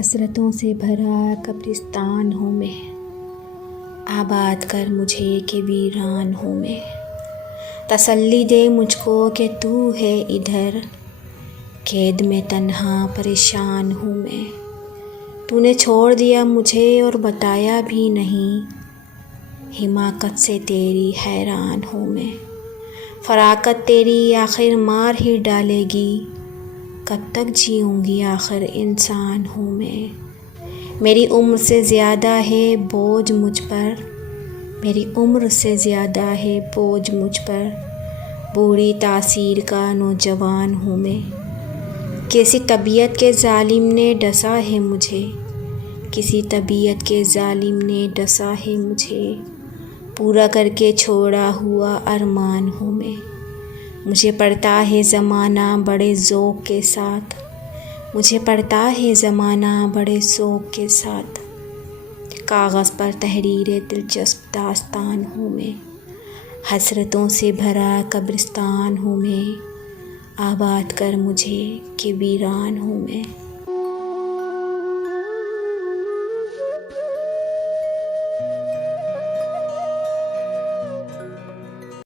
हसरतों से भरा कब्रिस्तान हूँ मैं, आबाद कर मुझे कि वीरान हूँ मैं। तसल्ली दे मुझको कि तू है इधर, कैद में तन्हा परेशान हूँ मैं। तूने छोड़ दिया मुझे और बताया भी नहीं, हिमाकत से तेरी हैरान हूँ मैं। फराकत तेरी आखिर मार ही डालेगी, कब तक जीऊँगी आखिर इंसान हूँ मैं। मेरी उम्र से ज़्यादा है बोझ मुझ पर, मेरी उम्र से ज़्यादा है बोझ मुझ पर, बूढ़ी तासीर का नौजवान हूँ मैं। किसी तबीयत के ज़ालिम ने डसा है मुझे, किसी तबीयत के ज़ालिम ने डसा है मुझे, पूरा करके छोड़ा हुआ अरमान हूँ मैं। मुझे पढ़ता है ज़माना बड़े ज़ौक़ के साथ, मुझे पढ़ता है ज़माना बड़े शौक़ के साथ, कागज़ पर तहरीर दिलचस्प दास्तान हूँ मैं। हसरतों से भरा कब्रिस्तान हूँ मैं, आबाद कर मुझे कि वीरान हूँ मैं।